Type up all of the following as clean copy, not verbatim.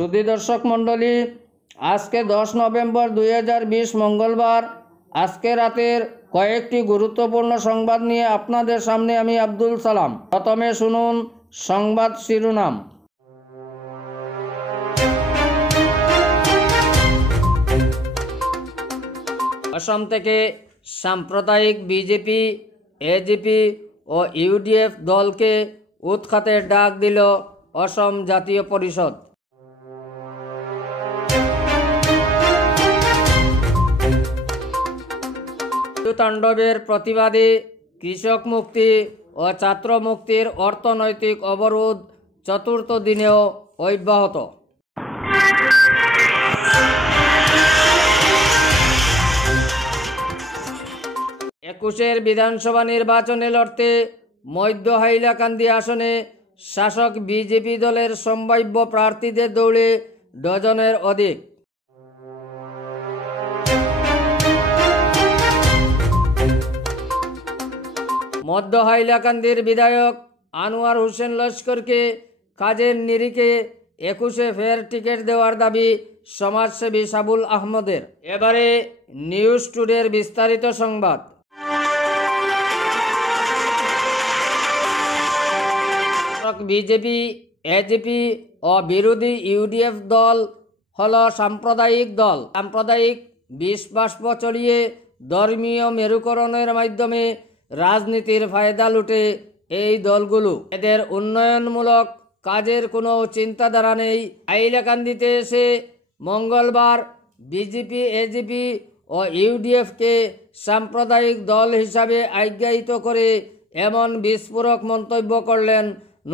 সুধী দর্শক মণ্ডলী, আজকে 10 নভেম্বর 2020 মঙ্গলবার। আজকে রাতের কয়েকটি গুরুত্বপূর্ণ সংবাদ নিয়ে আপনাদের সামনে আমি আব্দুল সালাম। প্রথমে শুনুন সংবাদ শিরোনাম। অসম থেকে সাম্প্রদায়িক বিজেপি, এজিপি ও ইউডিএফ দলকে উৎখাতের ডাক দিল অসম জাতীয় পরিষদ। তাণ্ডবের প্রতিবাদে কৃষক মুক্তি ও ছাত্র মুক্তির অর্থনৈতিক অবরোধ চতুর্থ দিনেও অব্যাহত। 21 বিধানসভা নির্বাচনে লড়তে মধ্য হাইলাকান্দি আসনে শাসক বিজেপি দলের সম্ভাব্য প্রার্থীদের দৌড়ে ডজনের অধিক। মধ্য হাইলাকান্দির বিধায়ক আনোয়ার হোসেন লস্করকে কাজের নিরিখে 21-এ ফের টিকিট দেওয়ার দাবি সমাজসেবী সাবুল আহমদের। এবারে নিউজ টুডের বিস্তারিত সংবাদ। বিজেপি, এজিপি ও বিরোধী ইউডিএফ দল হল সাম্প্রদায়িক দল। সাম্প্রদায়িক বিষবাষ্প চড়িয়ে ধর্মীয় মেরুকরণের মাধ্যমে রাজনীতির ফায়দা লুটে এই দলগুলো। এদের উন্নয়নমূলক কাজের কোনো চিন্তাধারা নেই। হাইলাকান্দিতে এসে মঙ্গলবার বিজেপি, এজিপি ও ইউডিএফকে সাম্প্রদায়িক দল হিসাবে আখ্যায়িত করে এমন বিস্ফোরক মন্তব্য করলেন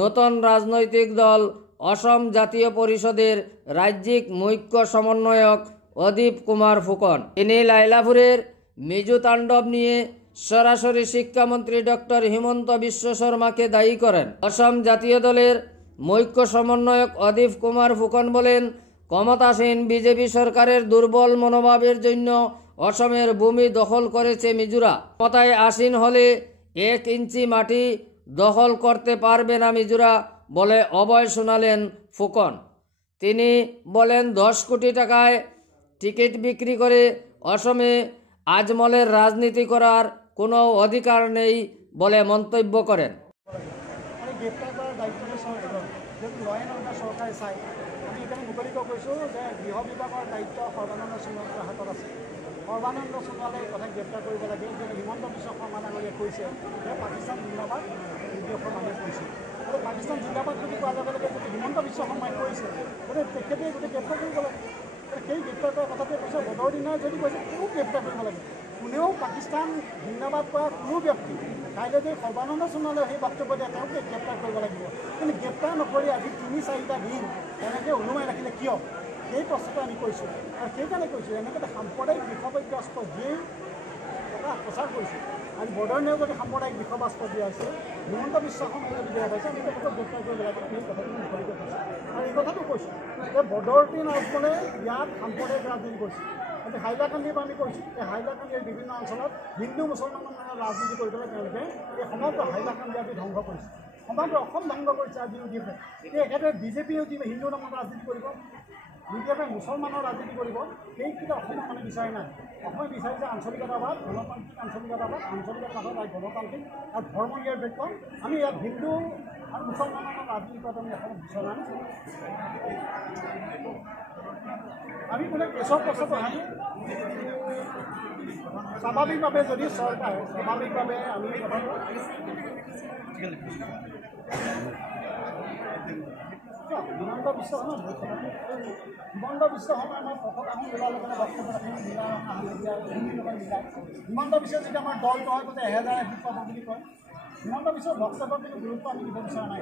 নতুন রাজনৈতিক দল অসম জাতীয় পরিষদের রাজ্যিক মুখ্য সমন্বয়ক অদীপ কুমার ফুকন। তিনি লাইলাপুরের মিজু তাণ্ডব নিয়ে সরাসরি শিক্ষামন্ত্রী ডক্টর হিমন্ত বিশ্ব শর্মাকে দায়ী করেন। অসম জাতীয় দলের মুখ্য সমন্বয়ক অদীপ কুমার ফুকন বলেন, ক্ষমতাসীন বিজেপি সরকারের দুর্বল মনোভাবের জন্য অসমের ভূমি দখল করেছে মিজোরা। ক্ষমতায় আসীন হলে 1 ইঞ্চি মাটি দখল করতে পারবে না মিজোরা বলে অভয় শোনালেন ফুকন। তিনি বলেন, 10 কোটি টাকায় টিকিট বিক্রি করে অসমে আজমলের রাজনীতি করার কোনো অধিকার নেই বলে মন্তব্য করেন। সৰ্বানন্দ সোণোৱালে এই কথা গ্ৰেপ্তাৰ কৰিব লাগে যে হিমন্ত বিশ্ব শৰ্মা ডাঙৰীয়াই কৈছে যে পাকিস্তান জিন্দাবাদ ইউডিএফৰ মানুহে কৈছে আৰু পাকিস্তান জিন্দাবাদ বুলি কোৱাৰ লগে লগে যদি হিমন্ত বিশ্ব শৰ্মাই কৈছে গতিকে তেখেতে গোটেই গ্ৰেপ্তাৰ কৰিব লাগে। সেই গ্ৰেপ্তাৰ কৰা কথাটোৱে কৈছে, বদৰ দিনাই যদি কৈছে কোনেও গ্ৰেপ্তাৰ কৰিব লাগে। কোনেও পাকিস্তান জিন্দাবাদ কৰা কোনো ব্যক্তি কাইলৈ যদি সৰ্বানন্দ সোণোৱালে সেই বক্তব্য দিয়ে তেওঁক গ্ৰেপ্তাৰ কৰিব লাগিব। কিন্তু গ্ৰেপ্তাৰ নকৰি আজি 3-4টা দিন এনেকৈ ওলোমাই ৰাখিলে কিয়? সেই প্ৰশ্নটো আমি কৈছোঁ আৰু সেইকাৰণে কৈছোঁ এনেকৈ সাম্প্ৰদায়িক বিষয়বস্ত যিয়ে এটা প্ৰচাৰ কৰিছোঁ। আজি বৰ্ডাৰেও যদি সাম্প্ৰদায়িক বিষয়বস্ত দিয়া হৈছে, হিমন্ত বিশ্ব শৰ্মাই যদি দিয়া হৈছে, আমি তেওঁলোকক গ্ৰেপ্তাৰ কৰিব লাগে। সেই কথাটো মুখৰিত কৈছোঁ আৰু এই কথাটো কৈছোঁ যে বদৰুদ্দিন আজমলে ইয়াত সাম্প্ৰদায়িক ৰাজনীতি কৰিছে। আজি হাইলাকান্দিৰ পৰা আমি কৈছোঁ যে হাইলাকান্দিৰ বিভিন্ন অঞ্চলত হিন্দু মুছলমানৰ মানে ৰাজনীতি কৰি পেলাই তেওঁলোকে এই সমগ্ৰ হাইলাকান্দি আদি ধ্বংস কৰিছে, সমগ্ৰ অসম ধ্বংস কৰিছে। আজি ইউডিএফে এতিয়া একেদৰে বিজেপিয়েও যি হিন্দু নামত ৰাজনীতি কৰিব, বিজেপিয়ে মুছলমানৰ ৰাজনীতি কৰিব, সেইকেইটা অসমৰ মানে বিচাৰে নাই। অসমে বিচাৰিছে আঞ্চলিকতাবাদ, গণতান্ত্ৰিক আঞ্চলিকতাবাদ, আঞ্চলিকতাবাদ আৰু গণতান্ত্ৰিক আৰু ধৰ্ম নিৰপেক্ষ। আমি ইয়াত হিন্দু আৰু মুছলমানৰ ৰাজনীতি কৰাটো আমি অসমত বিচৰা নাই। আমি মানে কেশৱ প্ৰসাদ আমি স্বাভাৱিকভাৱে যদি চৰকাৰে স্বাভাৱিকভাৱে আমি কথাটো হিমন্ত বিশ্ব শৰ্মা আমাৰ পতাকা মিলাৰ লগে বক্তব্য ৰাখি মিলাই হিমন্ত বিশ্ব যদি আমাৰ দলটো হয় গতিকে 1000 পাব বুলি কয়। হিমন্ত বিশ্বৰ বক্তব্যৰ কিন্তু গুৰুত্ব আমি দিব বিচৰা নাই।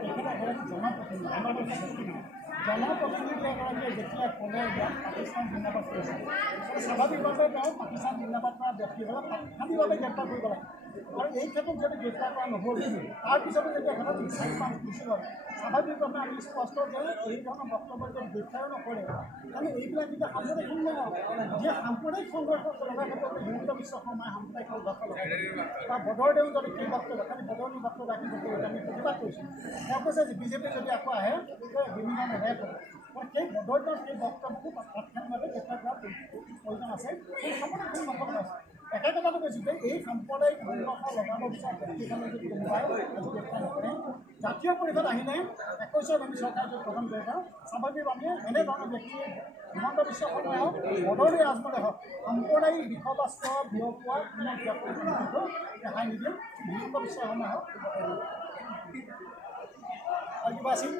তেখেতে এগৰাকী জনপ্ৰতিনিধি, আমাৰ জনপ্ৰতিনিধি এগৰাকীয়ে যেতিয়া ক'লে যে পাকিস্তান জিন্দাবাদ কৰিছে, স্বাভাৱিকভাৱে তেওঁ পাকিস্তান জিন্দাবাদ কৰা ব্যক্তিসকলক তাৎক্ষণিকভাৱে গ্ৰেপ্তাৰ কৰিব লাগে। আৰু এই ক্ষেত্ৰত যদি গ্ৰেপ্তাৰ কৰা নহ'ল, তাৰপিছতো যেতিয়া এখনত বিচাৰি পাঁচ গুচি গ'ল, স্বাভাৱিকভাৱে আমি স্পষ্ট যে এই ধৰণৰ বক্তব্য যদি গ্ৰেপ্তাৰ নকৰে, আমি এইবিলাক যেতিয়া সাম্প্ৰদায়িক যে সাম্প্ৰদায়িক সংঘৰ্ষ লগাৰ ক্ষেত্ৰত হিমন্ত বিশ্ব শৰ্মাই সাম্প্ৰদায়িক সংঘৰ্ষ লগাই বা বদৰদেউ যদি কি বক্তব্য আমি বদৰদেউ বক্তব্য ৰাখি আমি প্ৰতিবাদ কৰিছোঁ। তেওঁ কৈছে যে বিজেপি যদি আকৌ আহে বিভিন্ন শেষ হ'ব। তেওঁলোকৰ সেই বক্তব্যটো তাৎক্ষণিকভাৱে গ্ৰেপ্তাৰ কৰাৰ প্ৰয়োজন আছে। সেই সম্পূৰ্ণখিনি নকব আছে। একে কথাটো কৈছোঁ যে এই সাম্প্ৰদায়িক সংঘৰ্ষ লগাব বিচৰা ব্যক্তিজনে যদি কোনোবাই আজি গ্ৰেপ্তাৰ নকৰে, জাতীয় পৰিষদ আহিলে 21 আমি চৰকাৰ যদি গঠন কৰিব স্বাভাৱিকভাৱে এনেধৰণৰ ব্যক্তি হিমন্ত বিশ্ব শৰ্মাই হওক, বদৰুদ্দিন আজমলে হওক, সাম্প্ৰদায়িক বিষবস্ত্ৰ বিয়পোৱা কোনো ব্যক্তিৰ ৰেহাই নিদিয়ে। হিমন্ত বিশ্ব শৰ্মাই হওক আৰু কিবা আছিল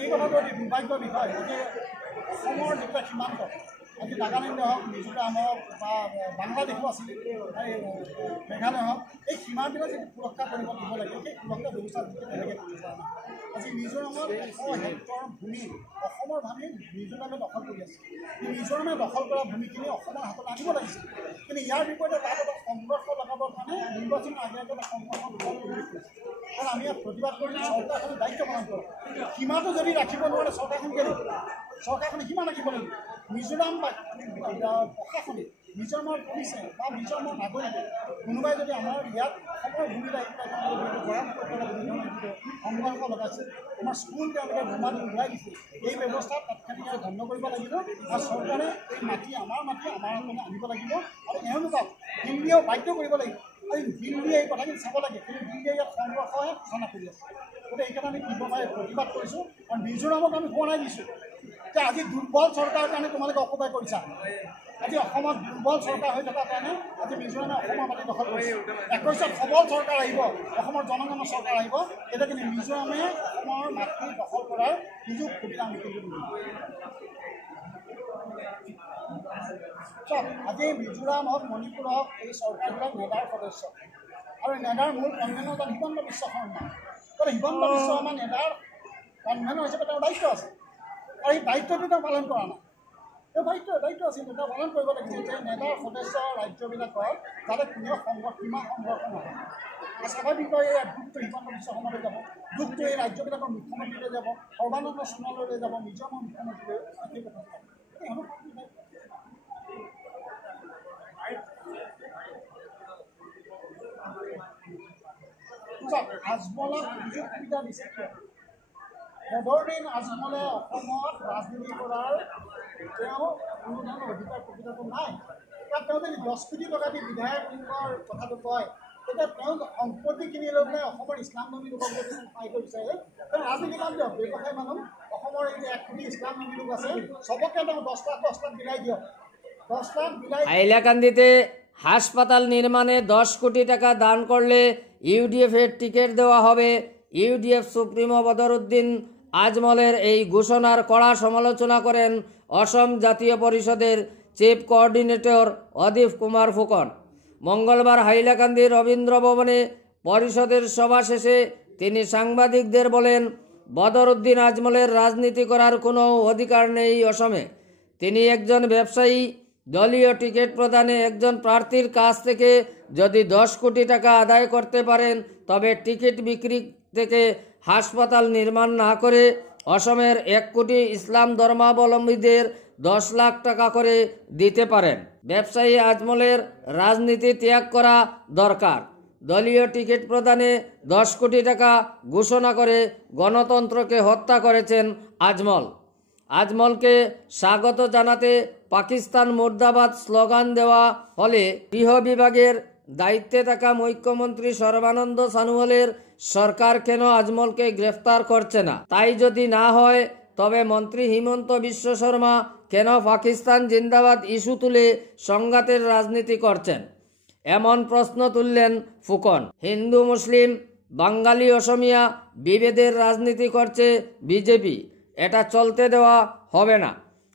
এই কথাটো অতি দুৰ্ভাগ্যৰ বিষয় যে অসমৰ যিবিলাক সীমান্ত আজি নাগালেণ্ড হওক, মিজোৰাম হওক বা বাংলাদেশো আছিলে, মেঘালয় হওক, এই সীমাবিলাক যদি সুৰক্ষা কৰিব দিব লাগে সেই সুৰক্ষা ব্যৱস্থা যদি বেলেগে কৰিব পৰা নাই। আজি মিজোৰামত 100 হেক্টৰ ভূমি অসমৰ ভাবি মিজোৰামে দখল কৰি আছে। মিজোৰামে দখল কৰা ভূমিখিনি অসমৰ হাতত আনিব লাগিছিল, কিন্তু ইয়াৰ বিপৰীতে তাত এটা সংঘৰ্ষ লগাবৰ কাৰণে নিৰ্বাচন আয়োগে এটা সংঘৰ্ষ কাৰণ আমি ইয়াত প্ৰতিবাদ কৰি চৰকাৰখনে দায়িত্ব পালন কৰোঁ। সীমাটো যদি ৰাখিব নোৱাৰে চৰকাৰখন কেনেকৈ চৰকাৰখনে সীমা ৰাখিব লাগিব। মিজোৰাম বা প্ৰশাসনে মিজোৰামৰ পুলিচে বা মিজোৰামৰ নাগৰিকে কোনোবাই যদি আমাৰ ইয়াত অসমৰ ভূমিত আহি পেলাই সংঘৰ্ষ লগাইছে, আমাৰ স্কুল তেওঁলোকে বোমা দি উলিয়াই দিছে, এই ব্যৱস্থা তাৎক্ষণিকভাৱে বন্ধ কৰিব লাগিব আৰু চৰকাৰে এই মাটি আমাৰ কাৰণে আনিব লাগিব আৰু এওঁলোকক দিল্লীয়েও বাধ্য কৰিব লাগিব। আৰু দিল্লীয়ে এই কথাখিনি চাব লাগে, কিন্তু দিল্লীয়ে ইয়াত সংঘৰ্ষহে ঘোষণা কৰি আছে। গতিকে এইকাৰণে আমি তীব্ৰভাৱে প্ৰতিবাদ কৰিছোঁ আৰু মিজোৰামক আমি সোঁৱৰাই দিছোঁ যে আজি দুৰ্বল চৰকাৰৰ কাৰণে তোমালোকে অকুপাই কৰিছা। আজি অসমত দুৰ্বল চৰকাৰ হৈ থকাৰ কাৰণে আজি মিজোৰামে অসমৰ মাটি দখল কৰিছে। 21ত সবল চৰকাৰ আহিব, অসমৰ জনগণৰ চৰকাৰ আহিব, এতিয়া কিন্তু মিজোৰামে অসমৰ মাটি দখল কৰাৰ সুযোগ সুবিধা আমি কিন্তু নিদিওঁ। আজি মিজোৰাম হওক, মণিপুৰ হওক, এই চৰকাৰবিলাক নেডাৰ সদস্য আৰু নেডাৰ মূল কনভেনৰ হ'ল হিমন্ত বিশ্ব শৰ্মা। গতিকে হিমন্ত বিশ্ব শৰ্মা নেডাৰ কনভেনৰ হিচাপে তেওঁৰ দায়িত্ব আছে আৰু এই দায়িত্বটো তেওঁ পালন কৰা নাই। তেওঁ দায়িত্ব আছিল, তেওঁ পালন কৰিব লাগিব যে নেডাৰ সদস্য ৰাজ্যবিলাকৰ যাতে কোনেও সীমা সংঘৰ্ষ নহয়। স্বাভাৱিকভাৱে ইয়াৰ দুখটো হিমন্ত বিশ্ব শৰ্মালৈ যাব, দুখটো এই ৰাজ্যবিলাকৰ মুখ্যমন্ত্ৰীলৈ যাব, সৰ্বানন্দ সোণোৱাললৈ যাব, মিজোৰামৰ মুখ্যমন্ত্ৰীলৈ সেই কথা আজমলক সুযোগ সুবিধা দিছে। বদৰুদ্দিন আজমলে অসমত ৰাজনীতি কৰাৰ তেওঁ কোনো ধৰণৰ অধিকাৰ প্ৰকৃতটো নাই। কাৰণ তেওঁ যদি 10 কোটি টকা দি বিধায়কৰ কথাটো কয়, তেতিয়া তেওঁ সম্পত্তিখিনি লৈ পেলাই অসমৰ ইছলাম ধৰ্মী লোকক যদি পাইব বিচাৰে, তেওঁ ৰাজনীতি বাদ দিয়ক, ব্যৱসায় মানুহ অসমৰ এই 1 কোটি ইছলাম ধৰ্মী লোক আছে, চবকে তেওঁ 10 লাখ বিলাই দিয়ক। 10 লাখ বিলাই হাইলাকান্দিতে হাসপাতাল নির্মাণে 10 কোটি টাকা দান করলে ইউডিএফ এর টিকিট দেওয়া হবে। ইউডিএফ সুপ্রিমো বদরুদ্দিন আজমলের এই ঘোষণার কড়া সমালোচনা করেন অসম জাতীয় পরিষদের চিফ কোঅর্ডিনেটর অদীপ কুমার ফুকন। মঙ্গলবার হাইলাকান্দির রবীন্দ্র ভবনে পরিষদের সভা শেষে তিনি সাংবাদিকদের বলেন, বদরুদ্দিন আজমলের রাজনীতি করার কোনো অধিকার নেই অসমে। তিনি একজন ব্যবসায়ী। দলীয় টিকিট প্রদানে একজন প্রার্থীর কাছ থেকে যদি 10 কোটি টাকা আদায় করতে পারেন, তবে টিকিট বিক্রি থেকে হাসপাতাল নির্মাণ না করে অসমের 1 কোটি ইসলাম ধর্মাবলম্বীদের 10 লাখ টাকা করে দিতে পারেন। ব্যবসায়ী আজমলের রাজনীতি ত্যাগ করা দরকার। দলীয় টিকিট প্রদানে 10 কোটি টাকা ঘোষণা করে গণতন্ত্রকে হত্যা করেছেন আজমল। আজমলকে স্বাগত জানাতে পাকিস্তান মুর্দাবাদ স্লোগান দেওয়া হলে গৃহ বিভাগের দায়িত্বে থাকা মুখ্যমন্ত্রী সর্বানন্দ সোনোয়ালের সরকার কেন আজমলকে গ্রেফতার করছে না? তাই যদি না হয় তবে মন্ত্রী হিমন্ত বিশ্ব শর্মা কেন পাকিস্তান জিন্দাবাদ ইস্যু তুলে সংঘাতের রাজনীতি করছেন? এমন প্রশ্ন তুললেন ফুকন। হিন্দু মুসলিম বাঙালি অসমিয়া বিভেদের রাজনীতি করছে বিজেপি, এটা চলতে দেওয়া হবে না।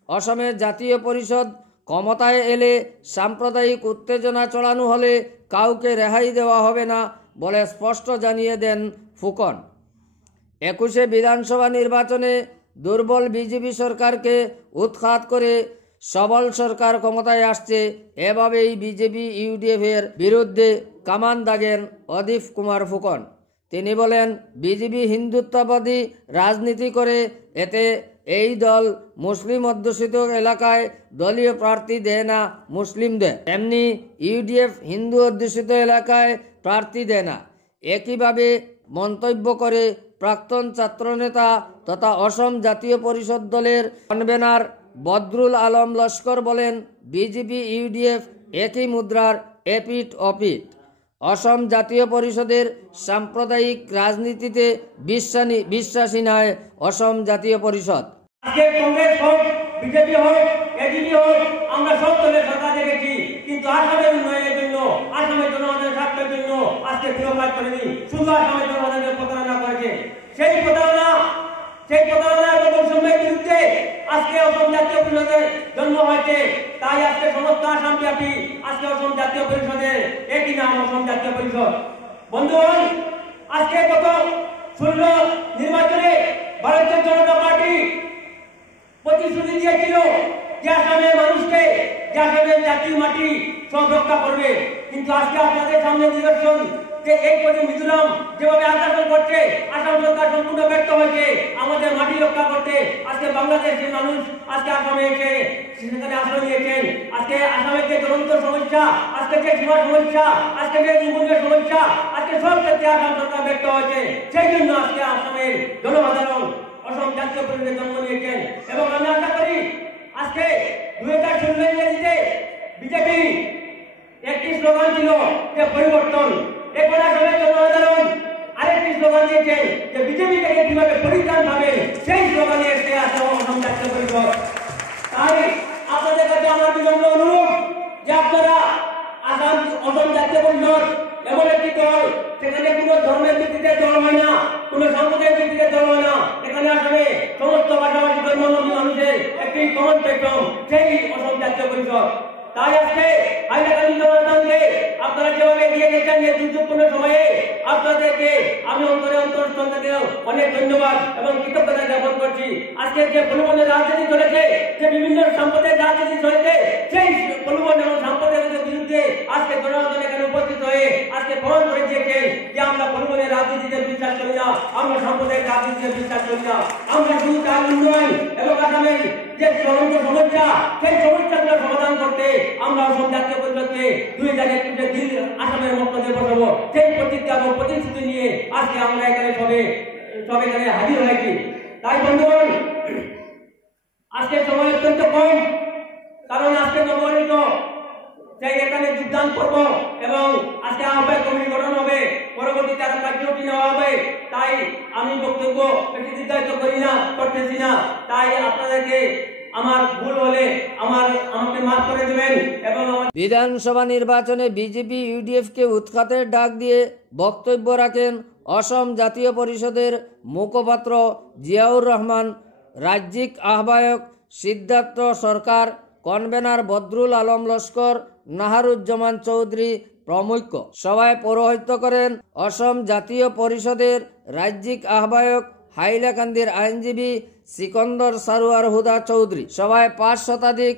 অসমের জাতীয় পরিষদ ক্ষমতায় এলে সাম্প্রদায়িক উত্তেজনা চড়ানো হলে কাউকে রেহাই দেওয়া হবে না বলে স্পষ্ট জানিয়ে দেন ফুকন। 21শে বিধানসভা নির্বাচনে দুর্বল বিজেপি সরকারকে উৎখাত করে সবল সরকার ক্ষমতায় আসছে, এভাবেই বিজেপি ইউডিএফের বিরুদ্ধে কামান দাগেন অদীপ কুমার ফুকন। তিনি বলেন, বিজেপি হিন্দুত্ববাদী রাজনীতি করে, এতে এই দল মুসলিম অধ্যুষিত এলাকায় দলীয় প্রার্থী দেয় না মুসলিমদের, এমনি ইউডিএফ হিন্দু অধ্যুষিত এলাকায় প্রার্থী দেয় না। একইভাবে মন্তব্য করে প্রাক্তন ছাত্রনেতা তথা অসম জাতীয় পরিষদ দলের কনভেনার বদরুল আলম লস্কর বলেন, বিজেপি ইউডিএফ একই মুদ্রার এপিঠ ওপিঠ। অসম জাতীয় পরিষদের সাম্প্রদায়িক রাজনীতিতে বিশ্বাসী নয় অসম জাতীয় পরিষদ। আজকে কংগ্রেস হোক, বিজেপি হোক, এজিপি হোক, আমরা সব দলের সরকার দেখেছি, কিন্তু আসামের উন্নয়নের জন্য, আসামের জনগণের স্বার্থের জন্য আজকে কোনো কাজ করেনি, শুধু আসামের জনগণকে প্রতারণা করেছে। সেই প্রতারণা এবং বৈষম্যের বিরুদ্ধে আজকে অসম জাতীয় পরিষদের জন্ম হয়েছে। তাই আজকে সমস্ত আসাম ব্যাপী আজকে অসম জাতীয় পরিষদের একই নাম, অসম জাতীয় পরিষদ। বন্ধুগণ, আজকে গত 16 নির্বাচনে ভারতীয় জনতা পার্টি প্রতিশ্রুতি দিয়েছিল যে আসামের মানুষকে, যে আসামের জাতীয় মাটি সব রক্ষা করবে, কিন্তু আজকে আপনাদের সামনে নিদর্শন যে এই পরি মিজোরাম যেভাবে আগ্রাসন করছে, আসাম সরকার সম্পূর্ণ ব্যর্থ হয়েছে আমাদের মাটি রক্ষা করতে। আজকে বাংলাদেশের মানুষ আজকে আসামে এসে সেখানে আশ্রয় নিয়েছেন। আজকে আসামের যে জ্বলন্ত সমস্যা, আজকে যে সীমা সমস্যা, আজকে যে নির্মূলের সমস্যা, আজকে সব ক্ষেত্রে আসাম সরকার ব্যর্থ হয়েছে। সেই জন্য আজকে আসামের জনসাধারণ অসম জাতীয় পরিষদের জন্ম নিয়েছেন। এবং আমি আশা করি আজকে 2016 ইংরেজিতে বিজেপি একটি স্লোগান ছিল যে পরিবর্তন, এখন আসামের জনসাধারণ আরেকটি স্লোগান দিয়েছেন যে বিজেপি থেকে কিভাবে পরিত্রাণ পাবে, সেই স্লোগানে এসে আসে অসম জাতীয় পরিষদ। তাই আপনাদের কাছে আমার বিনম্র অনুরোধ যে আপনারা অসম জাতীয় পরিষদ এমন একটি দল, সেখানে কোনো ধর্মের ভিত্তিতে দল হয় না, কোনো সম্প্রদায়ের ভিত্তিতে দল হয় না। এখানে আসামে সমস্ত ভাষাভাষী ধর্মাবলম্বী মানুষের একটি কমন প্ল্যাটফর্ম, সেই অসম জাতীয় পরিষদ। তাই আজকে হাইলাকান্দি জনগণকে আপনারা যেভাবে এগিয়ে গেছেন এই দুর্যোগপূর্ণ সময়ে, আপনাদেরকে আমি অন্তরস্থল থেকে অনেক ধন্যবাদ এবং কৃতজ্ঞতা জ্ঞাপন করছি। আজকে যে প্রলোভনের রাজনীতি চলেছে, যে বিভিন্ন সম্পদের রাজনীতি চলেছে, সেই প্রলোভন এবং সম্পদের বিরুদ্ধে আজকে জনগণ এখানে উপস্থিত হয়ে আজকে প্রমাণ করে দিয়েছেন যে আমরা প্রলোভনের রাজনীতিতে বিশ্বাস করি না, আমরা সম্পদের রাজনীতিতে বিশ্বাস করি না। আমরা শুধু তার উন্নয়ন এবং আসামের যে চলন্ত সমস্যা, সেই সমস্যাগুলো সমাধান করতে আমরা অসম জাতীয় পরিষদকে 2021 দিন আসামের মক্তবে বসাবো, সেই প্রতিজ্ঞা এবং প্রতিশ্রুতি নিয়ে আজকে আমরা এখানে সব এখানে হাজির হয়েছি। তাই বন্ধুগণ, আজকে সময় অত্যন্ত কম, কারণ আজকে নবনির্বাচিত সেই এখানে যোগদান করবো এবং আজকে আহ্বায়ক কমিটি গঠন হবে, পরবর্তীতে আরো কার্যসূচি নেওয়া হবে। তাই আমি বক্তব্য বেশি দীর্ঘায়িত করতেছি না। তাই আপনাদেরকে আমার ভুল হলে আমাকে মাফ করে দেবেন। এবং বিধানসভা নির্বাচনে বিজেপি ইউডিএফকে উৎখাতের ডাক দিয়ে বক্তব্য রাখেন অসম জাতীয় পরিষদের মুখপাত্র জিয়াউর রহমান, রাজ্যিক আহ্বায়ক সিদ্ধার্থ সরকার, কনভেনার বদরুল আলম লস্কর, নাহারুজ্জামান চৌধুরী প্রমুখ। সভায় পৌরোহিত্য করেন অসম জাতীয় পরিষদের রাজ্যিক আহ্বায়ক হাইলাকান্দির আইনজীবী সিকন্দর সারোয়ার হুদা চৌধুরী। সভায় 5 শতাধিক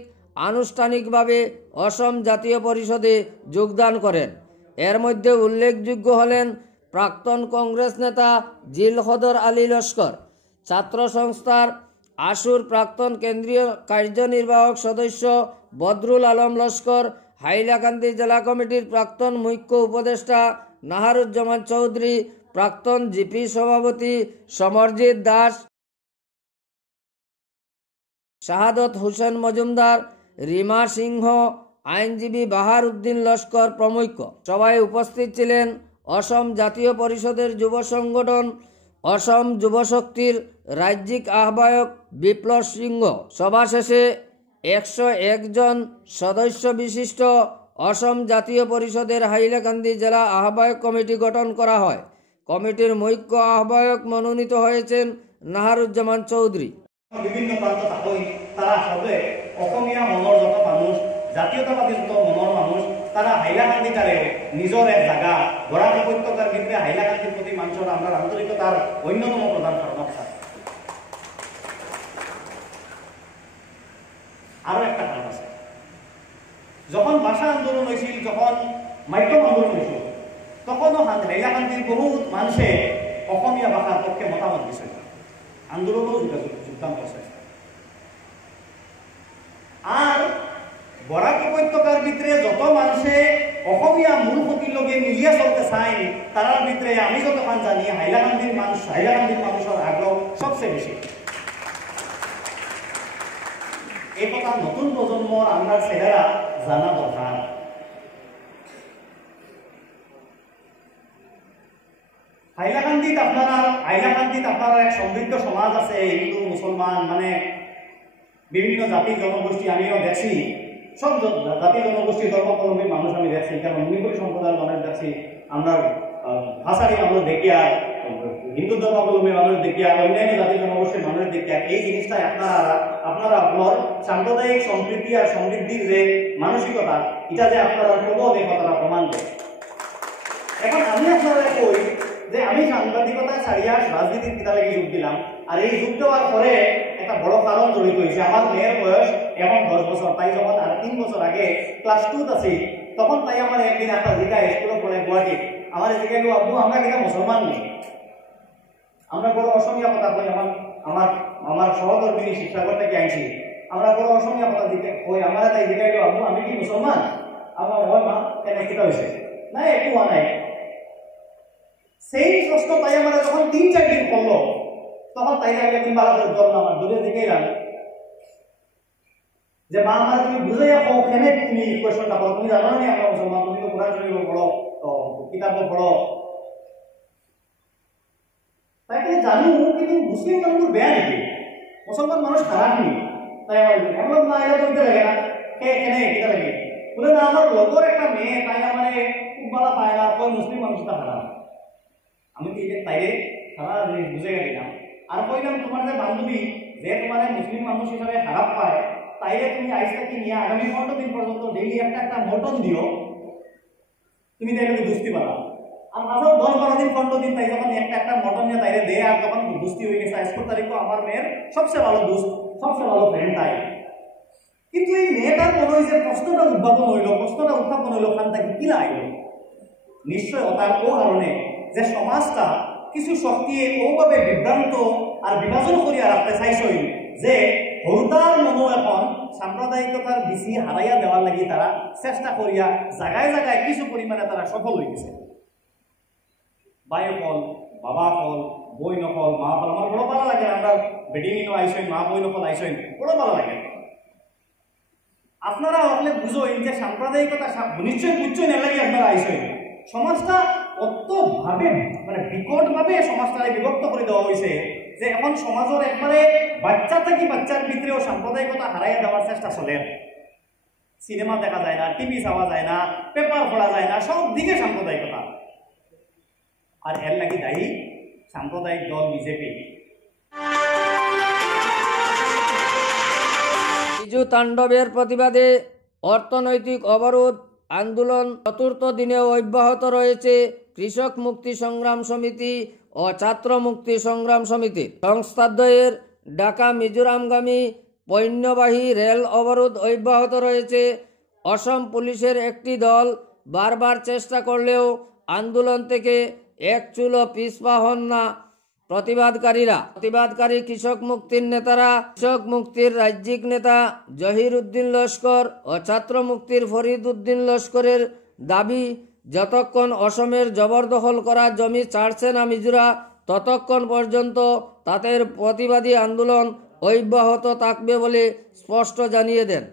আনুষ্ঠানিকভাবে অসম জাতীয় পরিষদে যোগদান করেন। এর মধ্যে উল্লেখযোগ্য হলেন প্রাক্তন কংগ্রেস নেতা জিলহদর আলী লস্কর, ছাত্র সংস্থার আশুর প্রাক্তন কেন্দ্রীয় কার্যনির্বাহক সদস্য বদরুল আলম লস্কর, হাইলাকান্দি জেলা কমিটির প্রাক্তন মুখ্য উপদেষ্টা নাহারুজ্জামান চৌধুরী, প্রাক্তন জিপি সভাপতি সমরজিৎ দাস, শাহাদত হোসেন মজুমদার, রিমা সিংহ, আইনজীবী বাহার উদ্দিন লস্কর প্রমুখ। সভায় উপস্থিত ছিলেন অসম জাতীয় পরিষদের যুব সংগঠন অসম যুবশক্তির রাজ্যিক আহ্বায়ক বিপ্লব সিংহ। সভা শেষে 101 জন সদস্য বিশিষ্ট অসম জাতীয় পরিষদের হাইলাকান্দি জেলা আহ্বায়ক কমিটি গঠন করা হয়। কমিটির মুখ্য আহ্বায়ক মনোনীত হয়েছেন নাহারুজ্জামান চৌধুরী। বিভিন্ন প্রান্ত থাকই তারা সবে অসমীয়া মনৰ যত মানুষ, জাতীয়তাবাদী যত মনৰ মানুষ, তারা হাইলাকান্দি তারে নিজের এক জায়গা বরাক উপত্যকার ভিতরে হাইলাকান্দির প্রতি মানুষের আমরা আন্তরিকতার অন্যতম প্রধান কারণ। আরো একটা কারণ আছে, যখন ভাষা আন্দোলন হয়েছিল, যখন মাধ্যম আন্দোলন হয়েছিল, তখনও হাইলাকান্দির বহুত মানুষে অসমীয়া ভাষার পক্ষে মতামত দিছিল, আন্দোলনও যোগদান করছে। আর বরাক উপত্যকার ভিতরে যত মানুষে অসমীয়া মূল ক্ষতির লগে মিলিয়ে চলতে চাই তারার ভিতরে আমি যতক্ষণ জানি হাইলাকান্দির মানুষের আগ্রহ সবচেয়ে বেশি। এই কথা নতুন প্রজন্মর আমরা ছেলেরা জানা দরকার। হাইলাকান্দিত আপনারা এক সমৃদ্ধ সমাজ আছে, হিন্দু মুসলমান মানে বিভিন্ন জাতি জনগোষ্ঠী আমিও দেখছি, সব জাতি জনগোষ্ঠী ধর্মাবলম্বী মানুষ আমি দেখছি, কারণ মণিপুরী সম্প্রদায়ের মানুষ দেখছি, আমরা ভাষারি মানুষ দেখি, আর হিন্দু ধর্মাবলম্বী মানুষ দেখি, আর অন্যান্য জাতি জনগোষ্ঠীর মানুষ দেখি। এই জিনিসটাই আপনারা আপনার সাম্প্রদায়িক সম্প্রীতি আর সমৃদ্ধির যে মানসিকতা, এটা যে আপনারা প্রবল এই কথাটা প্রমাণ করে। এখন আমি আপনারা কই যে আমি সাংবাদিকতা ছাড়িয়া রাজনীতির কিতা লাগি যোগ দিলাম, আর এই যোগ দেওয়ার পরে একটা বড় কারণ জড়িত হয়েছে। আমার মেয়ের বয়স এখন 10 বছর, তাই যখন আর 3 বছর আগে ক্লাস 2 আছে, তখন তাই আমার একদিন একটা জিজ্ঞাসা স্কুলে পড়ে গুয়াহাটি, আমার জিজ্ঞাসা আব্বু আমরা কিনা মুসলমান নেই, আমরা বড় অসমীয়া কথা কই, আমার সহধর্মিনী শিক্ষাগর থেকে আইছি, আমরা বড় অসমীয়া কথা দিতে কই, আমার তাই জিজ্ঞাসা আব্বু আমি কি মুসলমান, আমার হয় মা কেন কিতা হয়েছে, না একটু হওয়া নাই। সেই প্রশ্ন তাই আমরা যখন 3-4 দিন করলো, তখন তাই একদিন বালাদের দল আমার দূরে দিকে এলাম যে মা আমার তুমি বুঝাইয়া কো কেন তুমি কোয়েশ্চনটা করো, তুমি জানো না আমরা মুসলমান, তুমি তো কোরআন শরীফ পড়ো, কিতাব পড়ো, তাই তো জানো, কিন্তু মুসলিম মানুষ বেয়া নাকি, মুসলমান মানুষ খারাপ নেই, তাই আমার না এরা তো লাগে না কেন কিতা লাগে বলে না, আমার লগর একটা মেয়ে তাই আমার খুব ভালো পায় না, কই মুসলিম মানুষটা খারাপ। আমি তো এটা তাইরে সারা জিনিস বুঝে গেলাম, আর কইলাম তোমার যে বান্ধবী যে তোমার মুসলিম মানুষ হিসাবে খারাপ পায়, তাইলে তুমি আইসটাকে নিয়ে আগামী 15 দিন পর্যন্ত ডেইলি একটা মটন দিও, তুমি তাইলে দুস্তি পাবা। আর মাঝে 10-12 দিন 15 দিন তাই যখন একটা মটন নিয়ে তাইলে দেয়, আর তখন দুস্তি হয়ে গেছে। 14 তারিখ আমার মেয়ের সবচেয়ে ভালো দোস্ত, সবচেয়ে ভালো ফ্রেন্ড তাই। কিন্তু এই মেয়েটার মনে হয় যে প্রশ্নটা উত্থাপন হইল খান তাকে কিলা আইল, নিশ্চয় তার ও কারণে যে সমাজটা কিছু শক্তি ওভাবে বিভ্রান্ত আর বিভাজন করিয়া রাখতে চাইছই যে হরুতার মনো এখন সাম্প্রদায়িকতার বেশি হারাইয়া দেওয়ার লাগি তারা চেষ্টা করিয়া জায়গায় জায়গায় কিছু পরিমাণে তারা সফল হয়ে গেছে। বায়ুফল, বাবা ফল, বই নকল, মা ফল, আমার বড় ভালো লাগে, আমরা বেডিং আইসেন, মা বই নকল আইসেন, বড় ভালো লাগে। আপনারা হলে বুঝোই যে সাম্প্রদায়িকতা নিশ্চয় বুঝছই না লাগে আপনারা আইসেন, সমাজটা অতভাবে মানে বিকটভাবে সমাজটাকে বিভক্ত করে দেওয়া হয়েছে যে এখন সমাজের একবারে বাচ্চা থেকে বাচ্চার ভিতরেও সাম্প্রদায়িকতা হারাইয়া দেওয়ার চেষ্টা চলে। সিনেমা দেখা যায় না, টিভি চাওয়া যায় না, পেপার পড়া যায় না, সব দিকে সাম্প্রদায়িকতা। আর এর লাগি দায়ী সাম্প্রদায়িক দল বিজেপি। বিজু তাণ্ডবের প্রতিবাদে অর্থনৈতিক অবরোধ আন্দোলন 4র্থ দিনেও অব্যাহত রয়েছে কৃষক মুক্তি সংগ্রাম সমিতি ও ছাত্র মুক্তি সংগ্রাম সমিতি। সংস্থাদ্বয়ের ঢাকা মিজোরামগামী পণ্যবাহী রেল অবরোধ অব্যাহত রয়েছে। অসম পুলিশের একটি দল বারবার চেষ্টা করলেও আন্দোলন থেকে এক চুলও পিছপা হন না প্রতিবাদকারী কৃষক মুক্তির নেতারা। কৃষক মুক্তির রাজ্যিক নেতা জহির উদ্দিন লস্কর ও ছাত্র মুক্তির ফরিদ উদ্দিন লস্করের দাবি, যতক্ষণ অসমের জবরদখল করা জমি ছাড়ছে না মিজোরা, ততক্ষণ পর্যন্ত তাদের প্রতিবাদী আন্দোলন অব্যাহত থাকবে বলে স্পষ্ট জানিয়ে দেন।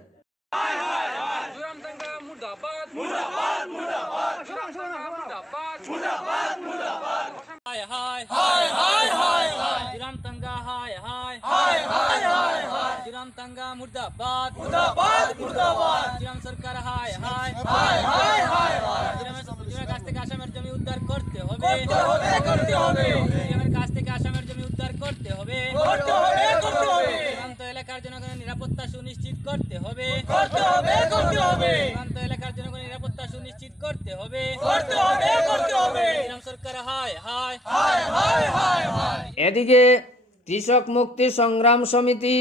मुर्दाबाद मुर्दाबाद मुर्दाबाद जिराम सरकार हाय हाय हाय हाय हाय जिरामेर কাছ থেকে আসামের জমি উদ্ধার করতে হবে জিরামের কাছ থেকে আসামের জমি উদ্ধার করতে হবে সীমান্ত এলাকার জনগণের নিরাপত্তা সুনিশ্চিত করতে হবে সীমান্ত এলাকার জনগণের নিরাপত্তা সুনিশ্চিত করতে হবে জিরাম সরকার হায় হায় হায় হায় হায় হায়। এদিকে কৃষক মুক্তি সংগ্রাম সমিতি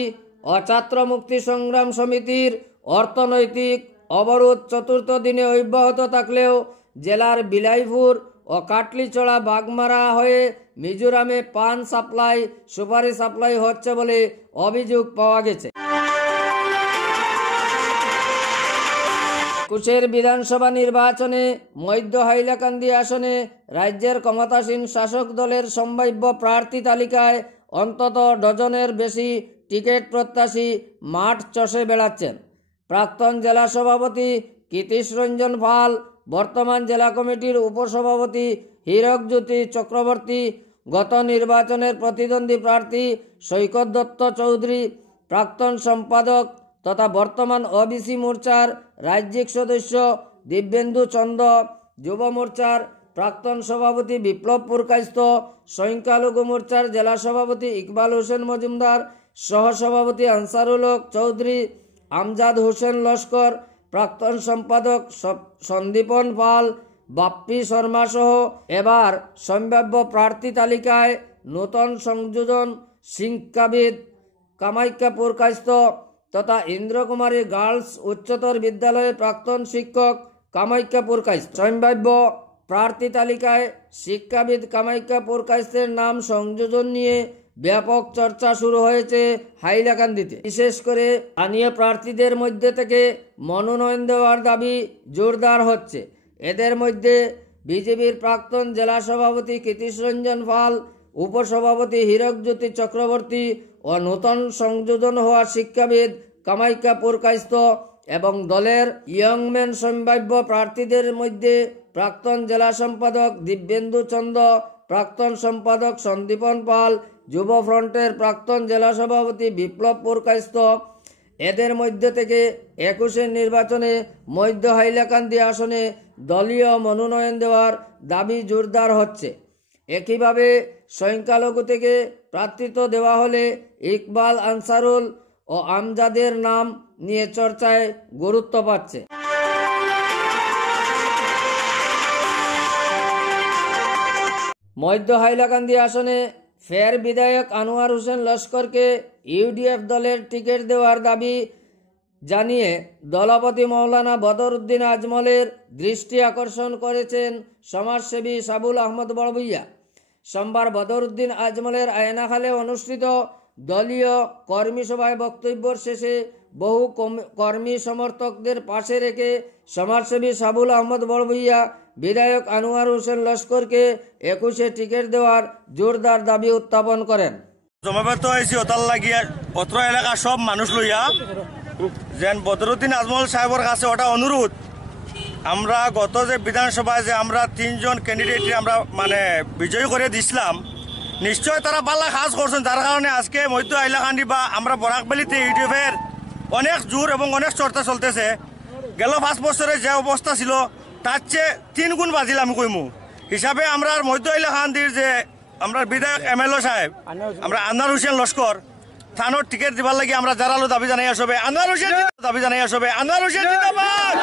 ও ছাত্র মুক্তি সংগ্রাম সমিতির অর্থনৈতিক অবরোধ 4র্থ দিনে অব্যাহত থাকলেও জেলার বিলাইপুর ও কাটলিচড়া বাগমারা হয়ে মিজোরামে পান সাপ্লাই, সুপারি সাপ্লাই হচ্ছে বলে অভিযোগ পাওয়া গেছে। 2021 বিধানসভা নির্বাচনে মধ্য হাইলাকান্দি আসনে রাজ্যের ক্ষমতাসীন শাসক দলের সম্ভাব্য প্রার্থী তালিকায় অন্তত ডজনের বেশি টিকিট প্রত্যাশী মাঠ চষে বেড়াচ্ছেন। প্রাক্তন জেলা সভাপতি কীতিশ রঞ্জন পাল, বর্তমান জেলা কমিটির উপসভাপতি হীরকজ্যোতি চক্রবর্তী, গত নির্বাচনের প্রতিদ্বন্দ্বী প্রার্থী সৈকত দত্ত চৌধুরী, প্রাক্তন সম্পাদক তথা বর্তমান ওবিসি মোর্চার রাজ্যিক সদস্য দিব্যেন্দু চন্দ, যুব মোর্চার প্রাক্তন সভাপতি বিপ্লব পুরকাইস্ত, সংখ্যালঘু মোর্চার জেলা সভাপতি ইকবাল হোসেন মজুমদার, সহসভাপতি আনসারুল হক চৌধুরী, আমজাদ হোসেন লস্কর, প্রাক্তন সম্পাদক সন্দীপন পাল, বাপ্পি শর্মা সহ এবার সম্ভাব্য প্রার্থী তালিকায় নূতন সংযোজন শিক্ষাবিদ কামাখ্যা পুরকাইস্ত তথা ইন্দ্রকুমারী গার্লস উচ্চতর বিদ্যালয়ের প্রাক্তন শিক্ষক কামাখ্যা পুরকাইস্ত। সম্ভাব্য প্রার্থী তালিকায় শিক্ষাবিদ কামাখ্যা পুরকাইস্তের নাম সংযোজন নিয়ে ব্যাপক চর্চা শুরু হয়েছে হাইলাকান্দিতে। বিশেষ করে স্থানীয় প্রার্থীদের মধ্যে থেকে মনোনয়ন দেওয়ার দাবি জোরদার হচ্ছে। এদের মধ্যে বিজেপির প্রাক্তন জেলা সভাপতি কীতিশ রঞ্জন পাল, উপসভাপতি হীরকজ্যোতি চক্রবর্তী ও নূতন সংযোজন হওয়া শিক্ষাবিদ কামাখ্যা পুরকাইস্ত এবং দলের ইয়ংম্যান সম্ভাব্য প্রার্থীদের মধ্যে প্রাক্তন জেলা সম্পাদক দিব্যেন্দু চন্দ, প্রাক্তন সম্পাদক সন্দীপন পাল, যুব ফ্রন্টের প্রাক্তন জেলা সভাপতি বিপ্লব পুরকাইস্ত। এদের মধ্যে থেকে 21 নির্বাচনে মধ্য হাইলাকান্দি আসনে দলীয় মনোনয়ন দেওয়ার দাবি জোরদার হচ্ছে। একইভাবে সংখ্যালঘু থেকে প্রার্থিত্ব দেওয়া হলে ইকবাল, আনসারুল ও আমজাদের নাম নিয়ে চর্চায় গুরুত্ব পাচ্ছে। মধ্য হাইলাকান্দি আসনে ফের বিধায়ক আনোয়ার হোসেন লস্করকে ইউডিএফ দলের টিকিট দেওয়ার দাবি জানিয়ে দলপতি মৌলানা বদরউদ্দিন আজমলের দৃষ্টি আকর্ষণ করেছেন সমাজসেবী সাবুল আহমদ বড়ভূইয়া। সোমবার বদরউদ্দিন আজমলের আয়নাখালে অনুষ্ঠিত দলীয় কর্মী সভায় বক্তব্য শেষে বহু কর্মী সমর্থকদের পাশে রেখে সমাজসেবী সাবুল আহমদ বড়ভূইয়া বিধায়ক আনোয়ার হোসেন লস্করকে 21 টিকিট দেওয়ার জোরদার দাবি উত্থাপন করেন। জমাবেত হয়েছি ওতার লাগিয়া অত্র এলাকার সব মানুষ লইয়া যেন বদরউদ্দিন আজমল সাহেবের কাছে ওটা অনুরোধ, আমরা গত যে বিধানসভায় যে আমরা 3 জন ক্যান্ডিডেট আমরা মানে বিজয়ী করে দিছিলাম, নিশ্চয় তারা পাল্লা কাজ করছেন, যার কারণে আজকে মধ্য হাইলাকান্দি বা আমরা বরাকবেলিতে ইউডিএফের অনেক জোর এবং অনেক চর্চা চলতেছে। গেল 5 বছরে যে অবস্থা ছিল তার চেয়ে 3 গুণ বাজিল আমি কইমু হিসাবে আমরা মধ্য হাইলাকান্দির যে আমরা বিধায়ক এমএলএ সাহেব আমরা আনোয়ার হোসেন লস্কর থানোর টিকিট দিবার লাগি আমরা জারালো দাবি জানাই আসবে আনোয়ার হোসেন দাবি জানাই আসবে আনোয়ার হোসেন জিন্দাবাদ।